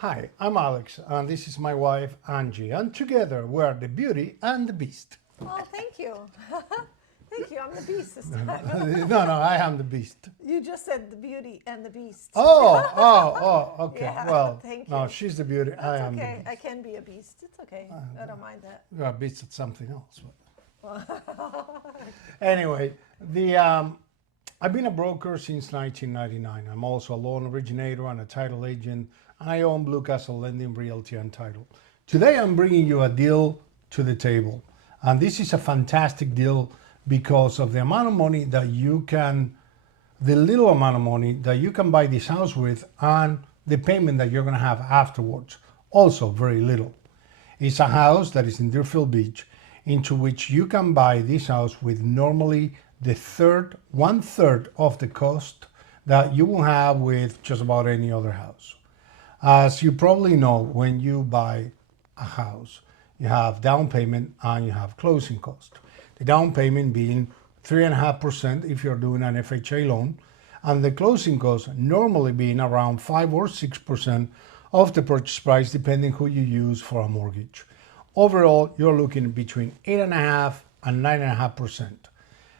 Hi, I'm Alex, and this is my wife, Angie, and together we are the Beauty and the Beast. Oh, thank you. Thank you. I'm the beast this time. No, I am the Beast. You just said the beauty and the beast. Okay. Yeah, Well, thank no, you. she's the beauty, I That's am the okay. Beast. I can be a beast. It's okay. I don't mind that. You are a beast at something else. Anyway, I've been a broker since 1999. I'm also a loan originator and a title agent, and I own Bluecastle Lending, Realty, and Title. Today, I'm bringing you a deal to the table, and this is a fantastic deal because of the amount of money that you can, the little amount of money that you can buy this house with, and the payment that you're going to have afterwards. Also, very little. It's a house that is in Deerfield Beach, into which you can buy this house with normally one third of the cost that you will have with just about any other house. As you probably know, when you buy a house, you have down payment and you have closing cost. The down payment being 3.5% if you're doing an FHA loan, and the closing cost normally being around 5 or 6% of the purchase price, depending who you use for a mortgage. Overall, you're looking between 8.5% and 9.5%.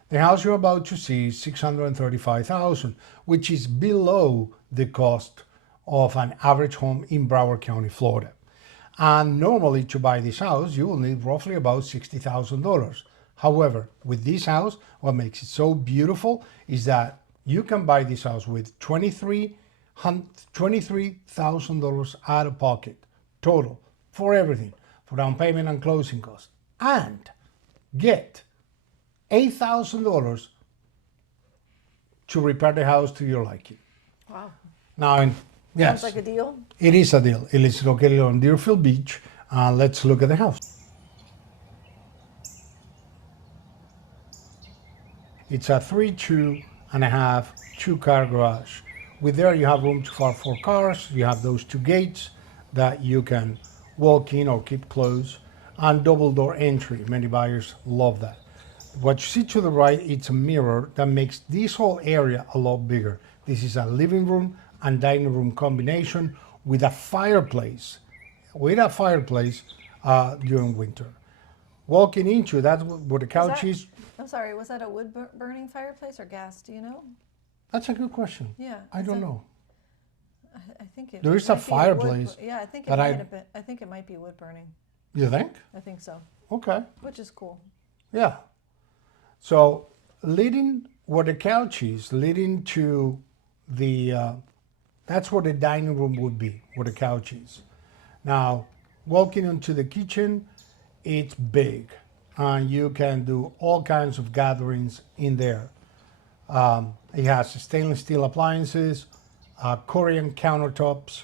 The house you're about to see is $635,000, which is below the cost of an average home in Broward County, Florida. And normally to buy this house, you will need roughly about $60,000. However, with this house, what makes it so beautiful is that you can buy this house with $23,000 out of pocket total for everything, for down payment and closing costs, and get $8,000 to repair the house to your liking. Wow. Now, yes, Sounds like a deal. it is a deal. It is located on Deerfield Beach. Let's look at the house. It's a 3.5 two-car garage. With there, you have room for 4 cars. You have those 2 gates that you can walk in or keep closed, and double door entry. Many buyers love that. What you see to the right, it's a mirror that makes this whole area a lot bigger. This is a living room and dining room combination with a fireplace. During winter. Walking into that, where the couch is. I'm sorry, was that a wood burning fireplace or gas? Do you know? That's a good question. Yeah. I don't know. I think it. There is a might be fireplace. Yeah, I think it that might have been. I think it might be wood burning. You think? I think so. Okay. Which is cool. Yeah. So leading where the couch is, leading to that's where the dining room would be, where the couch is. Now, walking into the kitchen, it's big, and you can do all kinds of gatherings in there. It has stainless steel appliances, Korean countertops.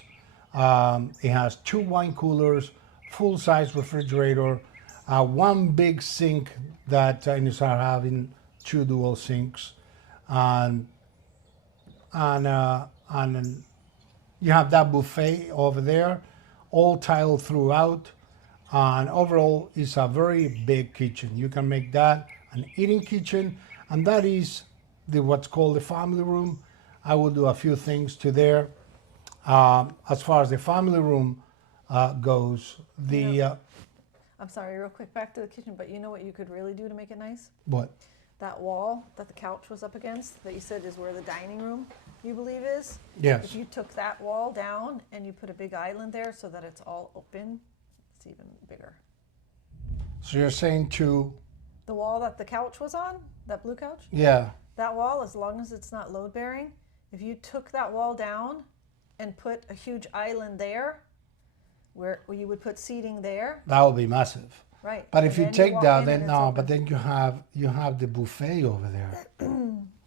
It has 2 wine coolers, full-size refrigerator, 1 big sink that instead of having 2 dual sinks, and you have that buffet over there, all tiled throughout, and overall it's a very big kitchen. You can make that an eating kitchen, and that is what's called the family room. I will do a few things to there. As far as the family room goes, I'm sorry, real quick, back to the kitchen, but you know what you could really do to make it nice? what? That wall that the couch was up against, that you said is where the dining room, you believe is? Yes. If you took that wall down and you put a big island there so that it's all open, it's even bigger. So you're saying The wall that the couch was on, that blue couch, yeah. that wall, as long as it's not load bearing, if you took that wall down and put a huge island there, where you would put seating there, That would be massive. right? But and if you then take walk that, in then and it's no. open. But then you have the buffet over there.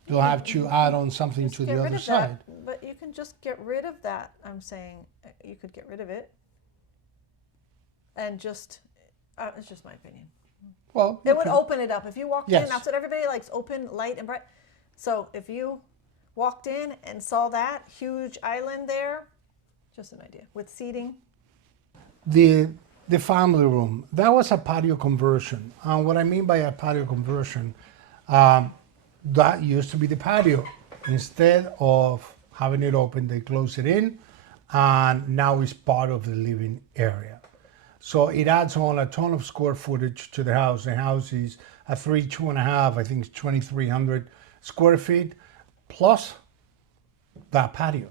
You'll have to add on something Just to get the rid other of side. that, but you can just get rid of that. I'm saying you could get rid of it, and just it's just my opinion. Well, It would open it up if you walked Yes. in. That's what everybody likes: open, light, and bright. So if you walked in and saw that huge island there, just an idea with seating. the family room, that was a patio conversion. And what I mean by a patio conversion, that used to be the patio. Instead of having it open, they close it in, and now it's part of the living area. So it adds on a ton of square footage to the house. The house is a 2.5, I think it's 2,300 square feet, plus that patio.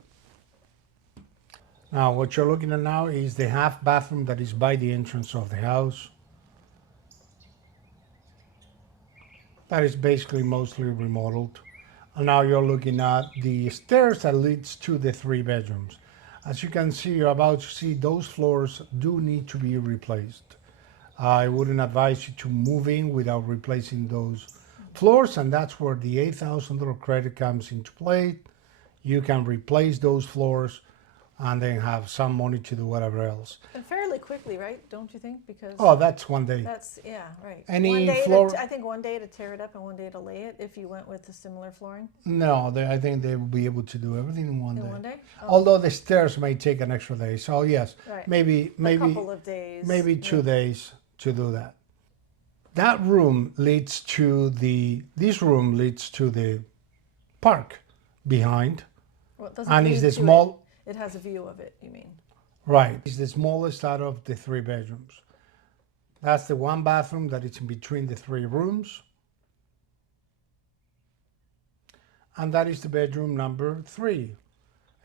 Now what you're looking at now is the half bathroom that is by the entrance of the house. That is basically mostly remodeled. And now you're looking at the stairs that leads to the 3 bedrooms. As you can see, you're about to see those floors do need to be replaced. I wouldn't advise you to move in without replacing those floors, and that's where the $8,000 credit comes into play. You can replace those floors and then have some money to do whatever else. And fairly quickly, right? Don't you think? Because Oh, that's one day. that's, yeah, right. Any one day floor- I think one day to tear it up and one day to lay it if you went with the similar flooring No, I think they will be able to do everything in one in day. one day. Oh, Although the stairs may take an extra day. So yes, right. maybe a couple of days. maybe 2 days to do that. That room leads to this room leads to the park behind, Well, it doesn't and it's lead the to small, It has a view of it, you mean? right, it's the smallest out of the 3 bedrooms. That's the one bathroom that is in between the 3 rooms. And that is the bedroom number 3.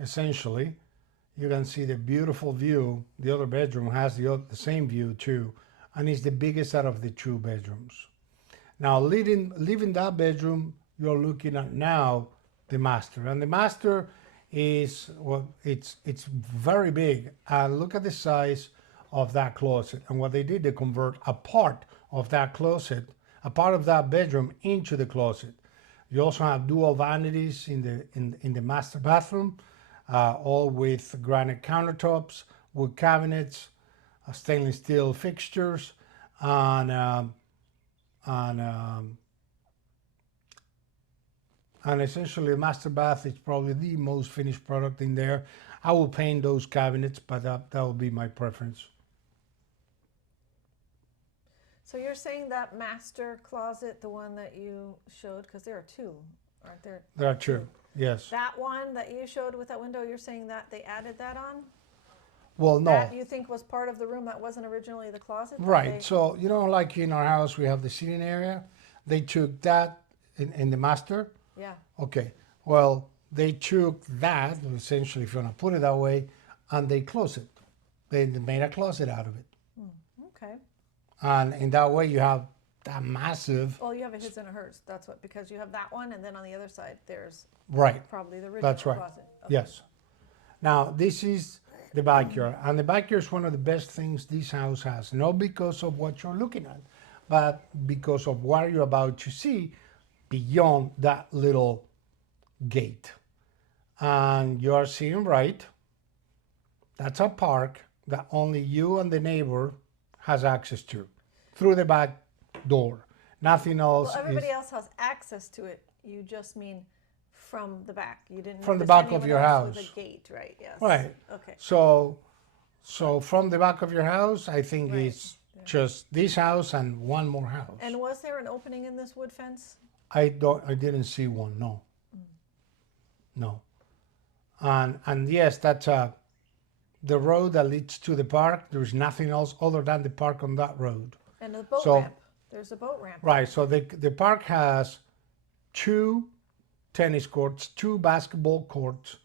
Essentially, you can see the beautiful view. The other bedroom has the same view too, and is the biggest out of the 2 bedrooms. Now, leaving that bedroom, you're looking at now the master, and the master is, well, it's very big. And look at the size of that closet. And what they did, they convert a part of that closet, a part of that bedroom, into the closet. You also have dual vanities in the master bathroom, all with granite countertops, wood cabinets, stainless steel fixtures, and essentially the master bath is probably the most finished product in there. I will paint those cabinets, but that will be my preference. So you're saying that master closet, the one that you showed, because there are 2, aren't there? There are 2, yes. That one that you showed with that window, you're saying that they added that on? Well, no. That you think was part of the room that wasn't originally the closet? that Right. they- So, like in our house, we have the sitting area. They took that in the master. Yeah. Okay. Well, they took that, essentially, if you want to put it that way, and they closed it. They made a closet out of it. Okay. And in that way, you have that massive. Well, you have a his and a hers. That's what, because you have that one, and then on the other side, there's Right. probably the original That's right. closet. Okay. Yes. Now, this is the backyard. And the backyard is one of the best things this house has. Not because of what you're looking at, but because of what you're about to see beyond that little gate. And you're seeing right. That's a park that only you and the neighbor has access to through the back door. Nothing else. Well, everybody else has access to it. You just mean from the back. You didn't From the notice back of anyone your else house. with a gate, right? Yes. Right. Okay. So from the back of your house, I think Right. it's just this house and one more house. And was there an opening in this wood fence? I didn't see one. No. No. And yes, that's the road that leads to the park. There's nothing else other than the park on that road. And the boat So- ramp. There's a boat ramp. Right. So the park has 2 tennis courts, 2 basketball courts,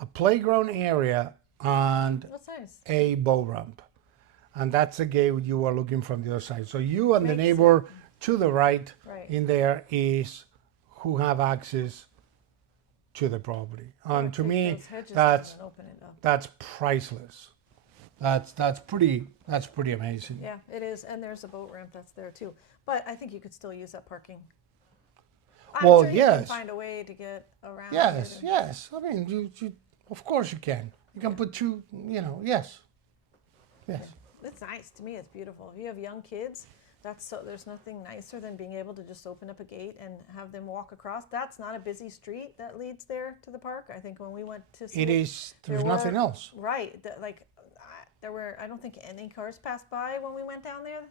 a playground area, and That's nice. a boat ramp. And that's the gate you are looking from the other side. So you and the Makes neighbor to the right Right. in there is who have access to the property. And to Take me, those hedges that's down and open it up. that's priceless. That's pretty amazing. Yeah, it is. And there's a boat ramp that's there too. But I think you could still use that parking. I'm Well, sure you yes. can find a way to get around Yes, it. yes. I mean, you of course you can. You can put 2, yes. Yes. It's nice. To me, it's beautiful. If you have young kids, there's nothing nicer than being able to just open up a gate and have them walk across. That's not a busy street that leads there to the park. I think when we went to see It is, there's there nothing were- else. Right. I don't think any cars passed by when we went down there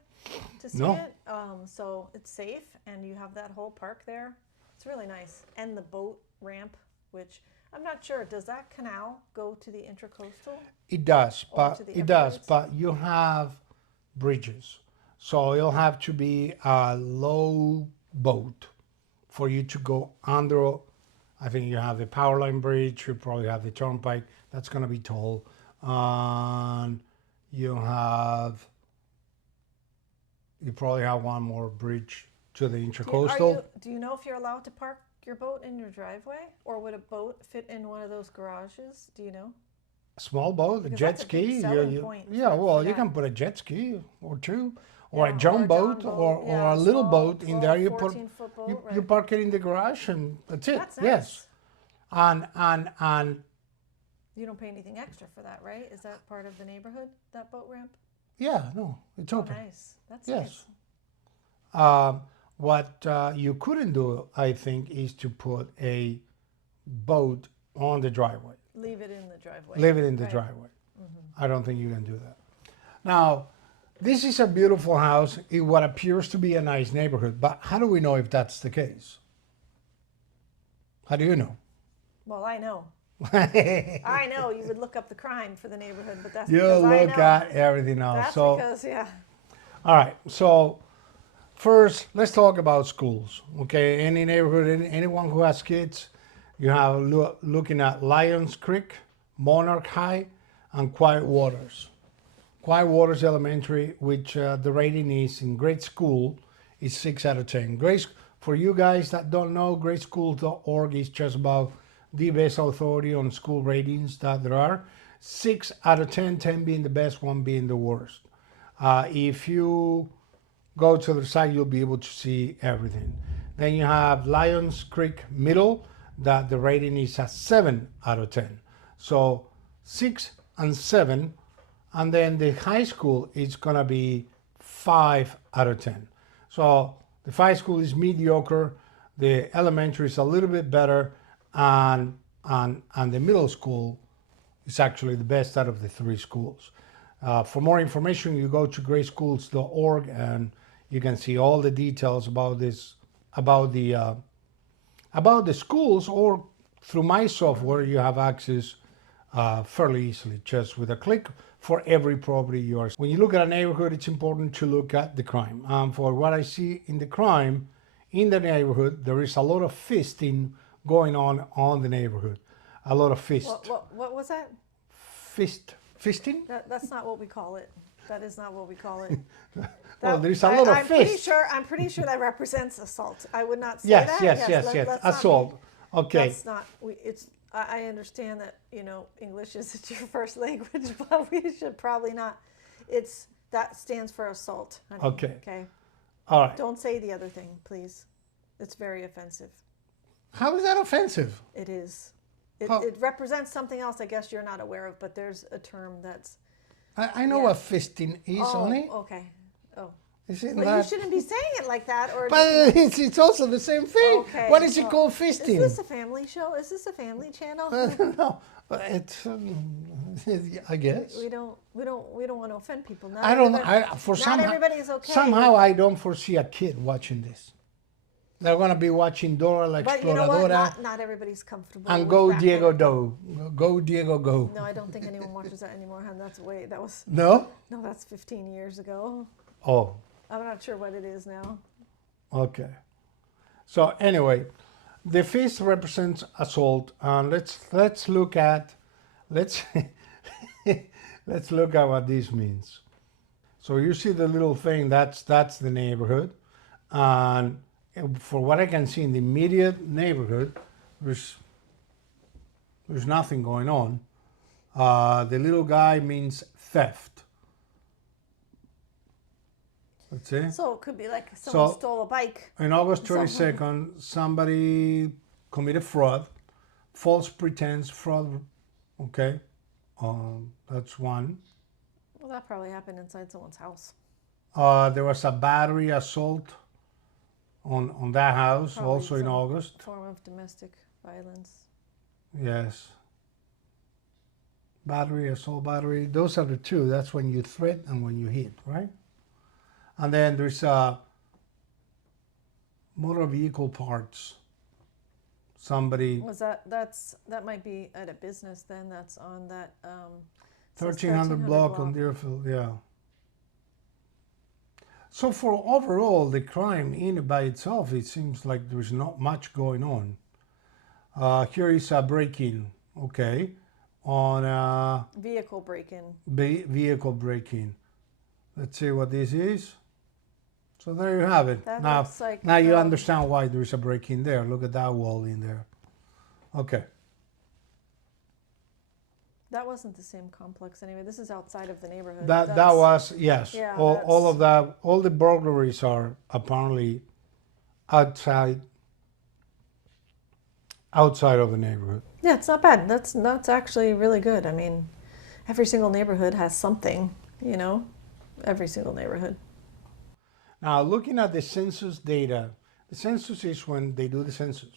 to see No. it. So it's safe, and you have that whole park there. It's really nice. And the boat ramp, which I'm not sure. Does that canal go to the Intracoastal? It does, Or but to the it does, Everglades? but you have bridges, so it'll have to be a low boat for you to go under. I think you have the power line bridge. You probably have the turnpike. That's going to be tall, and you probably have one more bridge to the Intracoastal. Do you know if you're allowed to park your boat in your driveway, or would a boat fit in one of those garages? Do you know? Small boat, a Because jet that's a big ski. selling point Yeah, for well, you that. can put a jet ski or two, or a Yeah, jump or a boat, John or, boat. or Yeah, a little small boat in 12, there. 14-foot boat. You Right. park it in the garage, and that's it. That's Yes, nice. and You don't pay anything extra for that, right? Is that part of the neighborhood, that boat ramp? yeah, no, it's Oh, open. nice. That's Yes. nice. What you couldn't do, I think, is to put a boat on the driveway. Leave it in the driveway. Leave it in the Right. driveway. I don't think you can do that. Now, this is a beautiful house in what appears to be a nice neighborhood, but how do we know if that's the case? How do you know? Well, I know. You I know you would look up the crime for the neighborhood, but that's because I look know. at everything else. That's So, because, yeah. all right. So, first, let's talk about schools. Okay, any neighborhood, anyone who has kids, you have looking at Lions Creek, Monarch High, and Quiet Waters. Quiet Waters Elementary, which the rating is in grade school, is 6 out of 10. For you guys that don't know, gradeschool.org is just about the best authority on school ratings that there are. 6 out of 10, 10 being the best, 1 being the worst. If you go to the site, you'll be able to see everything. Then you have Lions Creek Middle, that the rating is a 7 out of 10. So 6 and 7. And then the high school is going to be 5 out of 10. So the high school is mediocre, the elementary is a little bit better, and the middle school is actually the best out of the 3 schools. For more information, you go to gradesschools.org and you can see all the details about this, about the schools, or through my software, you have access fairly easily, just with a click for every property you are. When you look at a neighborhood, it's important to look at the crime. For what I see in the crime in the neighborhood, there is a lot of fisting going on the neighborhood. A lot of fist. What was that? Fisting? That's not what we call it. That is not what we call it. Well, there's a lot of fists. I'm pretty sure that represents assault. I would not say Yes, that. yes. Let's not Assault. Okay. That's not. I understand that English isn't your first language, but we should probably not. That stands for assault. Honey, Okay. Okay. All right. Don't say the other thing, please. It's very offensive. How is that offensive? It is. How- It represents something else. I guess you're not aware of, but there's a term that's. I know Yeah. what fisting is, Oh, only. okay. Oh. Isn't Well, you that? shouldn't be saying it like that, or. But it's also the same thing. Okay, What is it well, called, Is fisting? this a family show? Is this a family channel? No, it's I guess. We don't want to offend people. Not I don't. not everybody is okay. Somehow I don't foresee a kid watching this. They're gonna be watching Dora la But you know what? Exploradora Not everybody's comfortable. and with Go that Diego kind of- Do. Go Diego Go. No, I don't think anyone watches that anymore. Hon. No? That's 15 years ago. Oh, I'm not sure what it is now. okay. So anyway, the fist represents assault, and let's look at let's look at what this means. So you see the little thing, that's the neighborhood, and for what I can see in the immediate neighborhood, there's nothing going on. The little guy means theft. Let's see. So it could be like someone So- stole a bike. On August 22nd, somebody committed fraud, false pretense fraud. Okay, that's one. Well, that probably happened inside someone's house. There was a battery assault on that house, Probably also in some August. Form of domestic violence. Yes. Battery, assault battery. Those are the two. That's when you threat and when you hit, right? And then there's motor vehicle parts. somebody. Was that might be at a business then? That's on that. Says 1300 block on Deerfield, yeah. So for overall, the crime in and by itself, it seems like there's not much going on. Here is a break-in, okay, on Vehicle break-in. vehicle break-in. Let's see what this is. So there you have it. That Now, looks like, now you understand why there is a break-in there. Look at that wall in there. Okay. That wasn't the same complex anyway. This is outside of the neighborhood. That That's- was, yes. Yeah, All of that, all the burglaries are apparently outside of the neighborhood. Yeah, it's not bad. That's actually really good. I mean, every single neighborhood has something, you know, every single neighborhood. Now, looking at the census data, the census is when they do the census.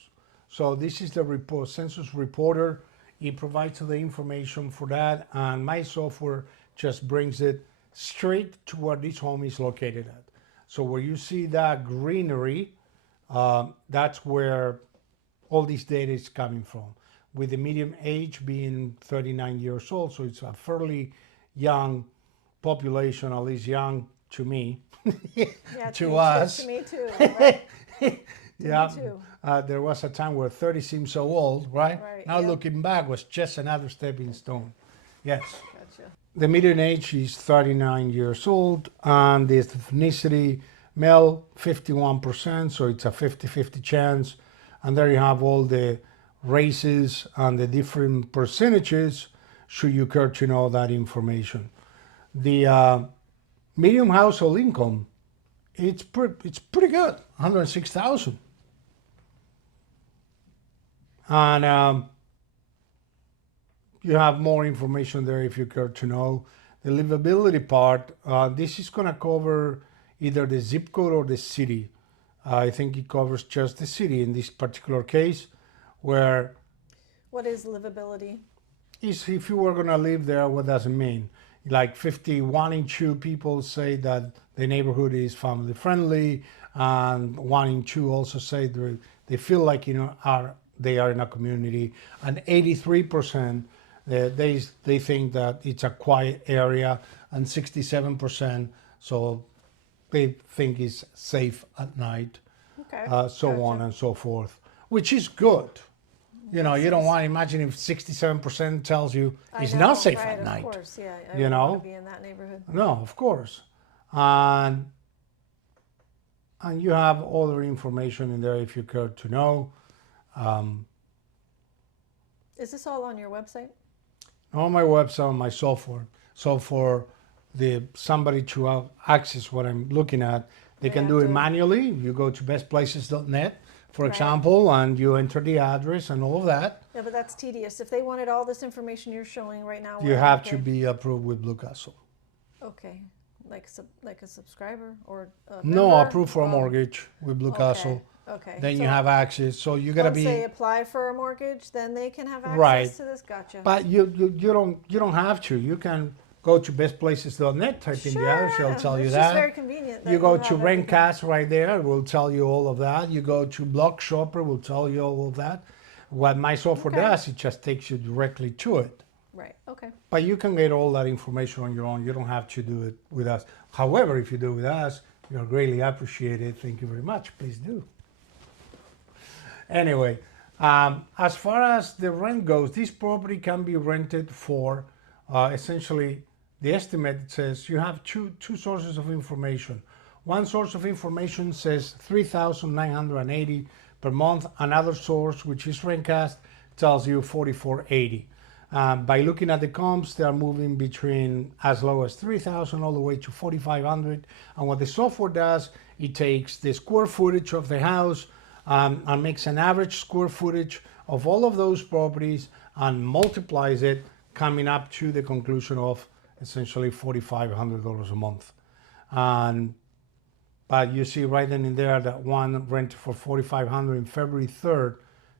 So this is the report, census reporter. It provides the information for that, and my software just brings it straight to where this home is located at. So where you see that greenery, that's where all this data is coming from, with the median age being 39 years old. So it's a fairly young population, at least young to me, Yeah, to us. To me too. Right? Yeah, Me too. there was a time where 30 seemed so old, right? Right, Now yeah. looking back was just another stepping stone. Yes. Gotcha. The median age is 39 years old, and the ethnicity male 51%, so it's a 50-50 chance. And there you have all the races and the different percentages, should you care to know that information. The median household income, it's pretty good, 106,000. And you have more information there if you care to know. The livability part, this is going to cover either the zip code or the city. I think it covers just the city in this particular case, where What is livability? is if you were going to live there, what does it mean? Like 51 in 2 people say that the neighborhood is family friendly, and 1 in 2 also say they feel like, you know, they are in a community, and 83% they think that it's a quiet area, and 67% so they think it's safe at night, Okay. so Gotcha. on and so forth, which is good. You know, you don't want to imagine if 67% tells you I it's know, not safe right, at night. Of course, yeah. I You wouldn't know? want to be in that neighborhood. No, of course. And you have other information in there if you care to know. Is this all on your website? On my website, on my software. So for somebody to access what I'm looking at, they They can have do it to- manually. You go to bestplaces.net, for Right. example, and you enter the address and all of that. Yeah, but that's tedious. If they wanted all this information you're showing right now, You where- have to okay. be approved with Bluecastle. Okay, like a subscriber or a No, member? approved for a Oh, mortgage with Bluecastle. Okay. Then so you have access. So you gotta once be they apply for a mortgage, then they can have access Right. to this. Gotcha. But you don't have to. You can go to bestplaces.net, type in the address, it'll tell you it's that. just very convenient. That You go to have everything. Rentcast right there, will tell you all of that. You go to Block Shopper, will tell you all of that. What my software Okay. does, it just takes you directly to it. Right. Okay. But you can get all that information on your own. You don't have to do it with us. However, if you do it with us, you're greatly appreciated. Thank you very much. Please do. Anyway, as far as the rent goes, this property can be rented for essentially the estimate says you have two sources of information. One source of information says $3,980 per month. Another source, which is Rentcast, tells you $4,480. By looking at the comps, they are moving between as low as $3,000 all the way to $4,500. And what the software does, it takes the square footage of the house and makes an average square footage of all of those properties and multiplies it, coming up to the conclusion of essentially $4,500 a month. But you see right then and there that one rented for $4,500 in February 3rd,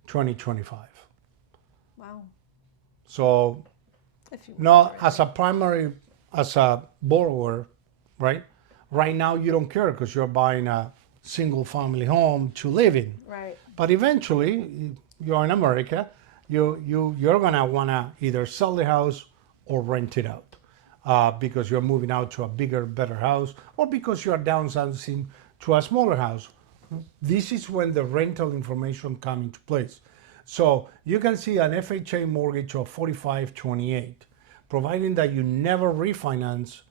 2025. Wow. So If you not right. as a borrower, right? Right now you don't care because you're buying a single family home to live in. Right. But eventually, you're in America, you're gonna wanna either sell the house or rent it out because you're moving out to a bigger, better house, or because you're downsizing to a smaller house. This is when the rental information come into place. So you can see an FHA mortgage of 4528, providing that you never refinance,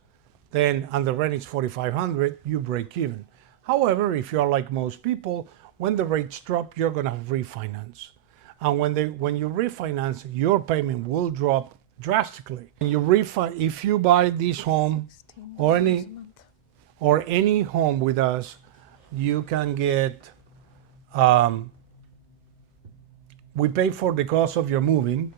then and the rent is 4,500, you break even. However, if you're like most people, when the rates drop, you're gonna refinance. And when you refinance, your payment will drop drastically. And if you buy this home or any home with us, you can get we pay for the cost of your moving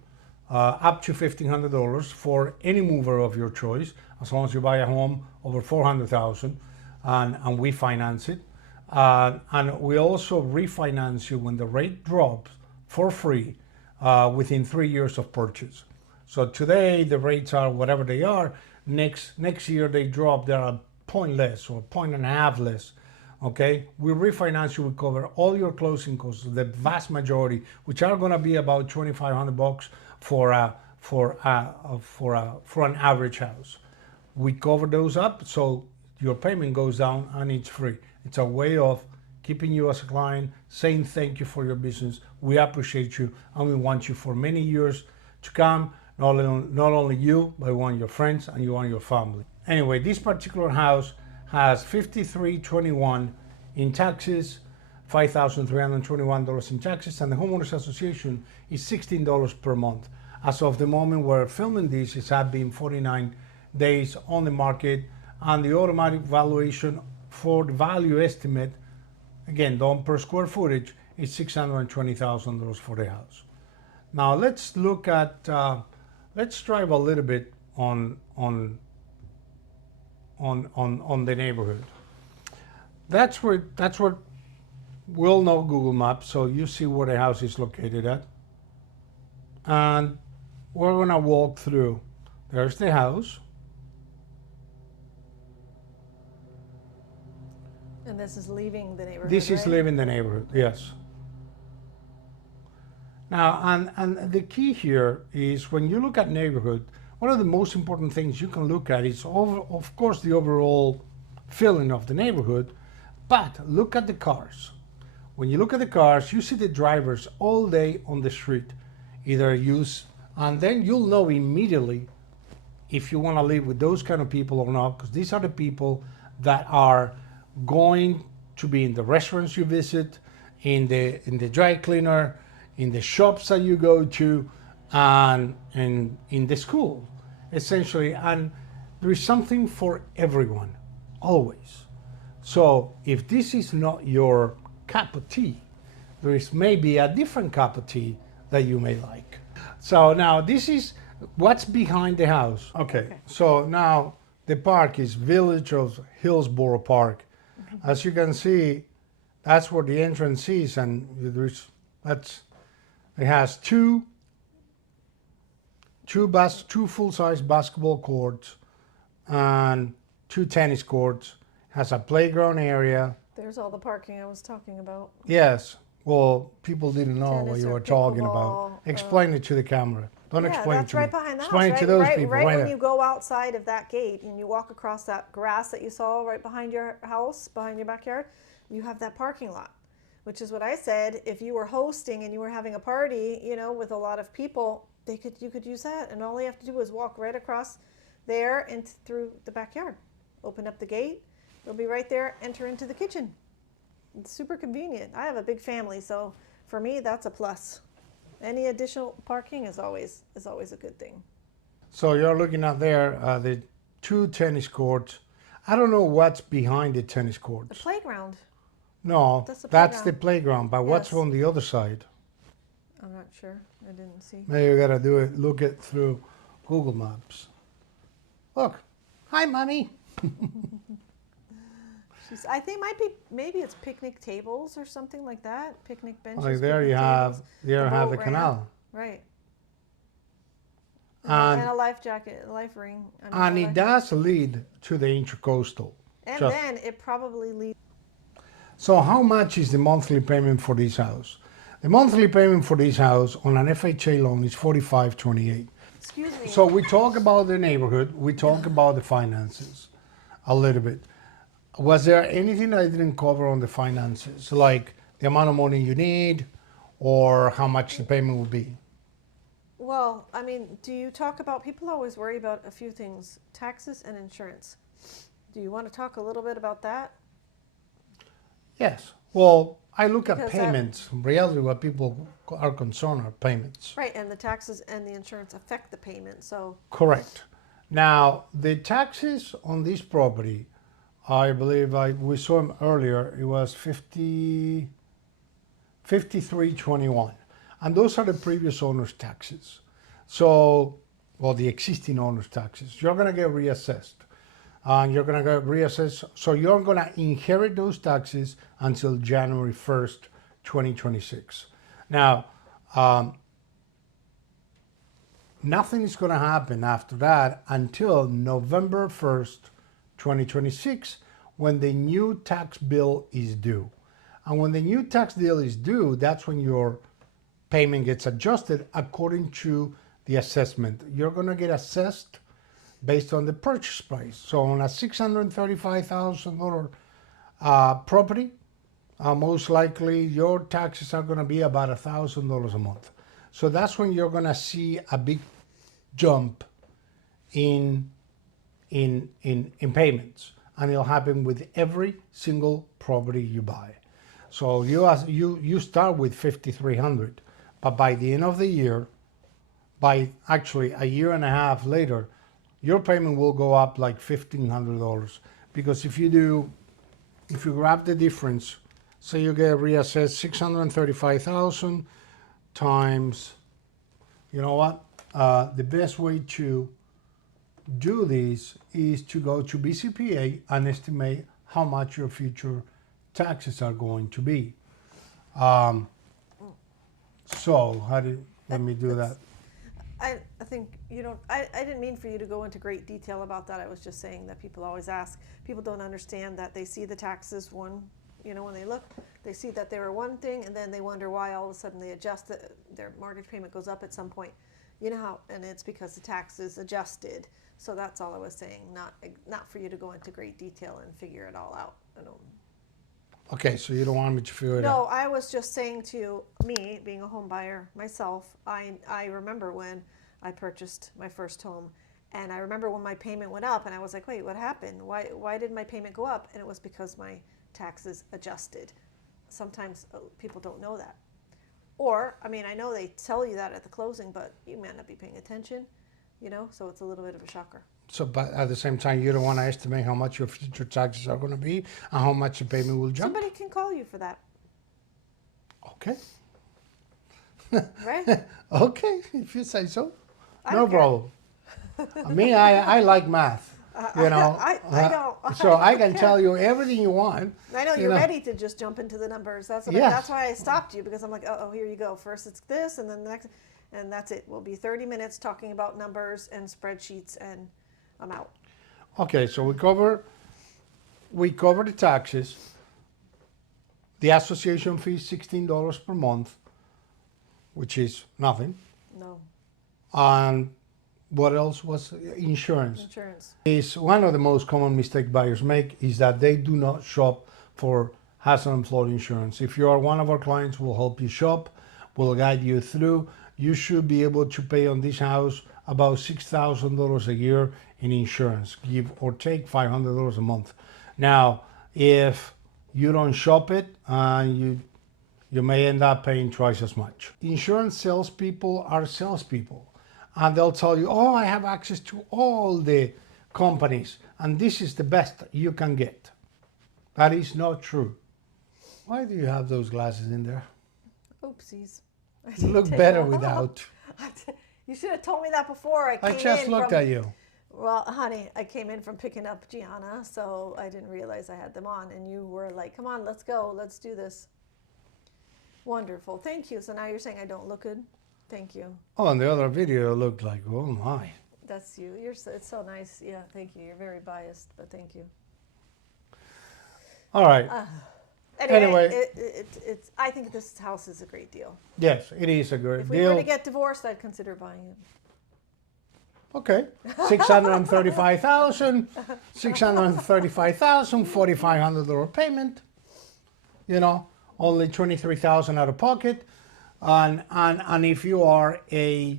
up to $1,500 for any mover of your choice, as long as you buy a home over $400,000, and we finance it. And we also refinance you when the rate drops for free within 3 years of purchase. So today the rates are whatever they are. Next year they drop, they're a point less or a point and a half less. Okay, we refinance you, we cover all your closing costs, the vast majority, which are going to be about $2,500 for an average house. We cover those up, so your payment goes down and it's free. It's a way of keeping you as a client, saying thank you for your business. We appreciate you, and we want you for many years to come. Not only you, but we want your friends and you want your family. Anyway, this particular house has $5,321 in taxes, $5,321 in taxes, and the homeowners association is $16 per month. As of the moment we're filming this, it has been 49 days on the market, and the automatic valuation for the value estimate, again, done per square footage, is $620,000 for the house. Now let's look at, let's drive a little bit on the neighborhood. That's where we'll know Google Maps, so you see where the house is located at. And we're gonna walk through. There's the house. And this is leaving the neighborhood, This is right? leaving the neighborhood, yes. Now, and the key here is when you look at neighborhood, one of the most important things you can look at is, of course, the overall feeling of the neighborhood, but look at the cars. When you look at the cars, you see the drivers all day on the street, and then you'll know immediately if you want to live with those kind of people or not, because these are the people that are going to be in the restaurants you visit, in the dry cleaner, in the shops that you go to, and in the school, essentially. And there is something for everyone, always. So if this is not your cup of tea, there is maybe a different cup of tea that you may like. So now this is what's behind the house. Okay. So now the park is Village of Hillsborough Park. As you can see, that's where the entrance is, and it has two full-size basketball courts and 2 tennis courts. Has a playground area. There's all the parking I was talking about. Yes. Well, people didn't know Tennis what you or were talking pickleball, about. Explain it to the camera. Don't explain it that's to me. right behind the Explain house. it to those people. Right when there. you go outside of that gate and you walk across that grass that you saw right behind your house, behind your backyard, you have that parking lot, which is what I said. If you were hosting and you were having a party, with a lot of people, you could use that, and all you have to do is walk right across there and through the backyard. Open up the gate. It'll be right there. Enter into the kitchen. It's super convenient. I have a big family, so for me, that's a plus. Any additional parking is always a good thing. So you're looking at there the 2 tennis courts. I don't know what's behind the tennis courts. The playground. No, that's the playground. But what's Yes. on the other side? I'm not sure. I didn't see. Maybe you gotta look it through Google Maps. Look, hi, mommy. I think maybe it's picnic tables or something like that. Picnic benches. Like there you picnic have, tables, there have boat the ramp. canal. Right. And a life jacket, a life ring. And it does lead to the Intercoastal. And then it probably leads. So how much is the monthly payment for this house? The monthly payment for this house on an FHA loan is $45.28. Excuse me. So we talk about the neighborhood, we talk about the finances a little bit. Was there anything I didn't cover on the finances, like the amount of money you need or how much the payment will be? Well, I mean, do you talk about, people always worry about a few things, taxes and insurance. Do you want to talk a little bit about that? Yes. Well, I look at Because that- payments. In reality, what people are concerned are payments. Right, and the taxes and the insurance affect the payment, so, Correct. Now, the taxes on this property, I believe we saw them earlier, it was 5321. And those are the previous owner's taxes. So, well, the existing owner's taxes. You're going to get reassessed. And you're going to get reassessed. So you're going to inherit those taxes until January 1st, 2026. Now, nothing is going to happen after that until November 1st, 2026, when the new tax bill is due. And when the new tax bill is due, that's when your payment gets adjusted according to the assessment. You're going to get assessed based on the purchase price. So on a $635,000 property, most likely your taxes are going to be about $1,000 a month. So that's when you're going to see a big jump in payments, and it'll happen with every single property you buy. So you start with $5,300, but by the end of the year, by actually a year and a half later, your payment will go up like $1,500, because if you grab the difference, say you get reassessed 635,000 times, you know what? The best way to do this is to go to BCPA and estimate how much your future taxes are going to be. So let me do that. I think you don't, I didn't mean for you to go into great detail about that. I was just saying that people always ask, people don't understand that they see the taxes when they look, they see that they were one thing, and then they wonder why all of a sudden they adjust their mortgage payment goes up at some point. You know how, and it's because the tax is adjusted. So that's all I was saying, not for you to go into great detail and figure it all out. I don't. Okay, so you don't want me to figure it out? No, I was just saying to me, being a home buyer myself, I remember when I purchased my first home, and I remember when my payment went up, and I was like, wait, what happened? Why did my payment go up? And it was because my taxes adjusted. Sometimes people don't know that. Or, I mean, I know they tell you that at the closing, but you might not be paying attention, so it's a little bit of a shocker. So, but at the same time, you don't want to estimate how much your future taxes are going to be and how much the payment will jump? Somebody can call you for that. Okay. Right? Okay, if you say so. I No don't care. problem. Me, I like math. I don't. So I can tell you everything you want. I know you're ready to just jump into the numbers. That's why I stopped you, because I'm like, oh, here you go. First it's this, and then the next, and that's it. We'll be 30 minutes talking about numbers and spreadsheets, and I'm out. Okay, so we cover the taxes. The association fee is $16 per month, which is nothing. No. And what else was insurance? Insurance. Is one of the most common mistake buyers make is that they do not shop for hazard and flood insurance. If you are one of our clients, we'll help you shop. We'll guide you through. You should be able to pay on this house about $6,000 a year in insurance, give or take $500 a month. Now, if you don't shop it, you may end up paying twice as much. Insurance salespeople are salespeople. And they'll tell you, oh, I have access to all the companies, and this is the best you can get. That is not true. Why do you have those glasses in there? Oopsies. You look better without. You should have told me that before. I just looked at you. Well, honey, I came in from picking up Gianna, so I didn't realize I had them on, and you were like, come on, let's go, let's do this. Wonderful. Thank you. So now you're saying I don't look good? Thank you. Oh, in the other video, it looked like, oh my. That's you. It's so nice. Yeah, thank you. You're very biased, but thank you. All right. Anyway, Anyway. it's. I think this house is a great deal. Yes, it is a great If we were deal. to get divorced, I'd consider buying it. Okay, 635,000, 635,000, $4,500 payment. You know, only 23,000 out of pocket, and if you are a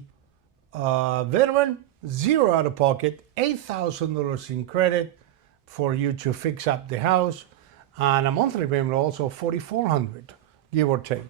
veteran, zero out of pocket, $8,000 in credit for you to fix up the house, and a monthly payment also $4,400, give or take.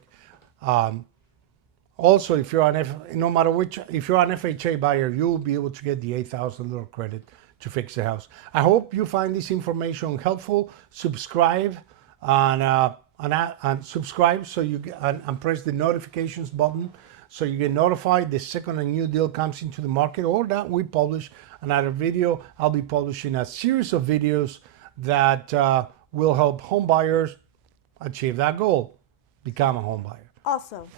Also, if you're no matter which, if you're an FHA buyer, you'll be able to get the $8,000 credit to fix the house. I hope you find this information helpful. Subscribe and subscribe so you and press the notifications button so you get notified the second a new deal comes into the market or that we publish another video. I'll be publishing a series of videos that will help home buyers achieve that goal, become a home buyer. Also,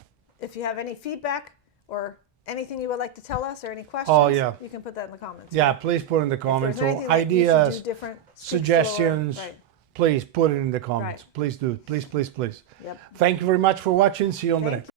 if you have any feedback or anything you would like to tell us or any questions, you can put that in the comments. Yeah, please put in the comments or that ideas, you should do different, suggestions. right. Please put it in the comments. Right. Please do. Please, please, please. Yep. Thank you very much for watching. See you on the next.